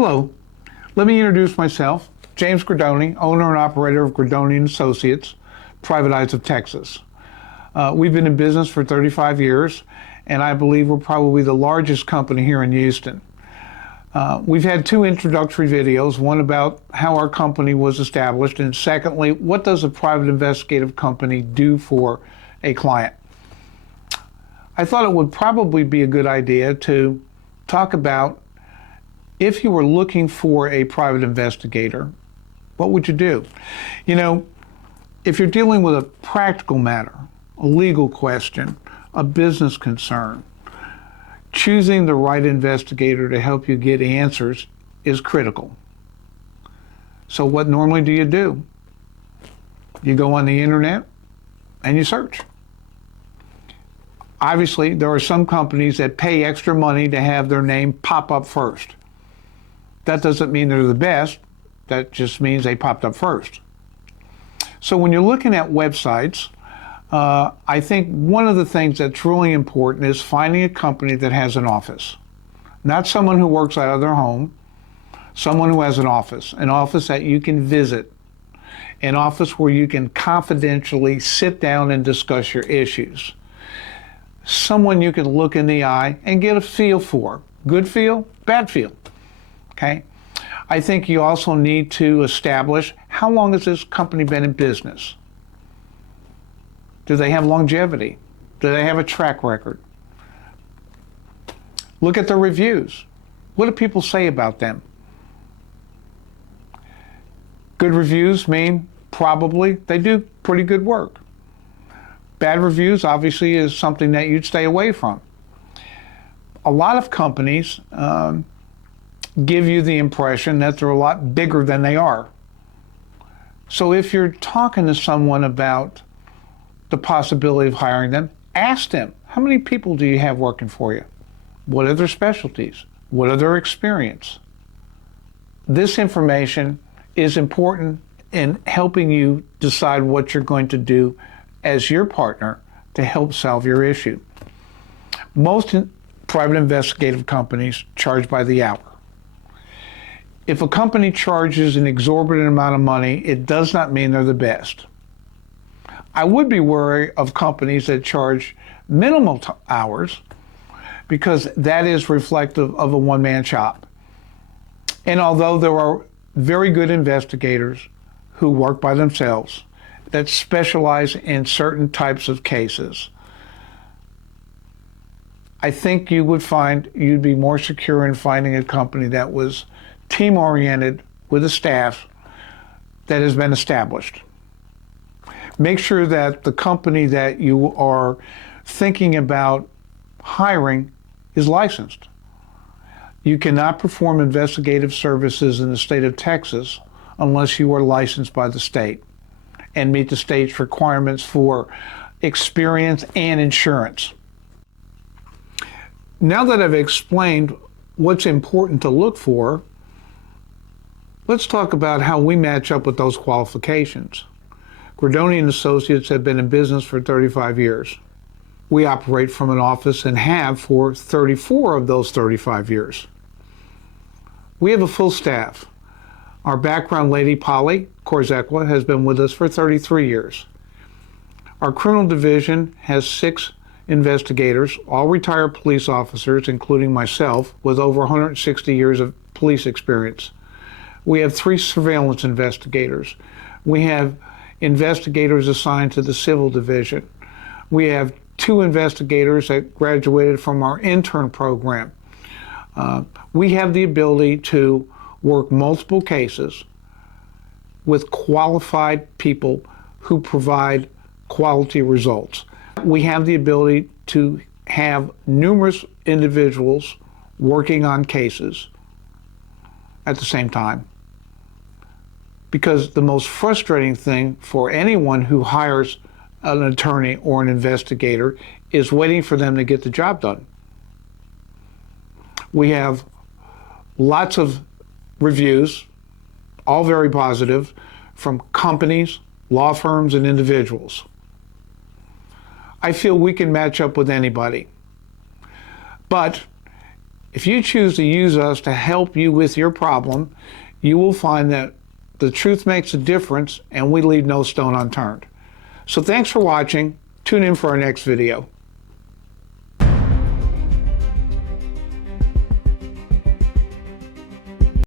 Hello, let me introduce myself. James Gradoni, owner and operator of Gradoni & Associates, Private of Texas. We've been in business for 35 years, and I believe we're probably the largest company here in Houston. We've had two introductory videos, one about how our company was established, and secondly, what does a private investigative company do for a client? I thought it would probably be a good idea to talk about if you were looking for a private investigator, what would you do? You know, if you're dealing with a practical matter, a legal question, a business concern, choosing the right investigator to help you get answers is critical. So what normally do? You go on the internet and you search. Obviously, there are some companies that pay extra money to have their name pop up first. That doesn't mean they're the best. That just means they popped up first. So when you're looking at websites, I think one of the things that's really important is finding a company that has an office. Not someone who works out of their home, someone who has an office that you can visit, an office where you can confidentially sit down and discuss your issues. Someone you can look in the eye and get a feel for. Good feel, bad feel. Okay? I think you also need to establish how long has this company been in business? Do they have longevity? Do they have a track record? Look at their reviews. What do people say about them? Good reviews mean probably they do pretty good work. Bad reviews obviously is something that you'd stay away from. A lot of companies give you the impression that they're a lot bigger than they are. So if you're talking to someone about the possibility of hiring them, ask them, how many people do you have working for you? What are their specialties? What are their experience? This information is important in helping you decide what you're going to do as your partner to help solve your issue. Most private investigative companies charge by the hour. If a company charges an exorbitant amount of money, it does not mean they're the best. I would be wary of companies that charge minimal hours because that is reflective of a one-man shop. And although there are very good investigators who work by themselves that specialize in certain types of cases, I think you would find you'd be more secure in finding a company that was team-oriented with a staff that has been established. Make sure that the company that you are thinking about hiring is licensed. You cannot perform investigative services in the state of Texas unless you are licensed by the state and meet the state's requirements for experience and insurance. Now that I've explained what's important to look for, let's talk about how we match up with those qualifications. Gradoni & Associates have been in business for 35 years. We operate from an office and have for 34 of those 35 years. We have a full staff. Our background lady, Polly Korzekwa, has been with us for 33 years. Our criminal division has 6 investigators, all retired police officers, including myself, with over 160 years of police experience. We have 3 surveillance investigators. We have investigators assigned to the civil division. We have 2 investigators that graduated from our intern program. We have the ability to work multiple cases with qualified people who provide quality results. We have the ability to have numerous individuals working on cases at the same time. Because the most frustrating thing for anyone who hires an attorney or an investigator is waiting for them to get the job done. We have lots of reviews, all very positive, from companies, law firms, and individuals. I feel we can match up with anybody. But If you choose to use us to help you with your problem, you will find that the truth makes a difference and we leave no stone unturned. So thanks for watching. Tune in for our next video.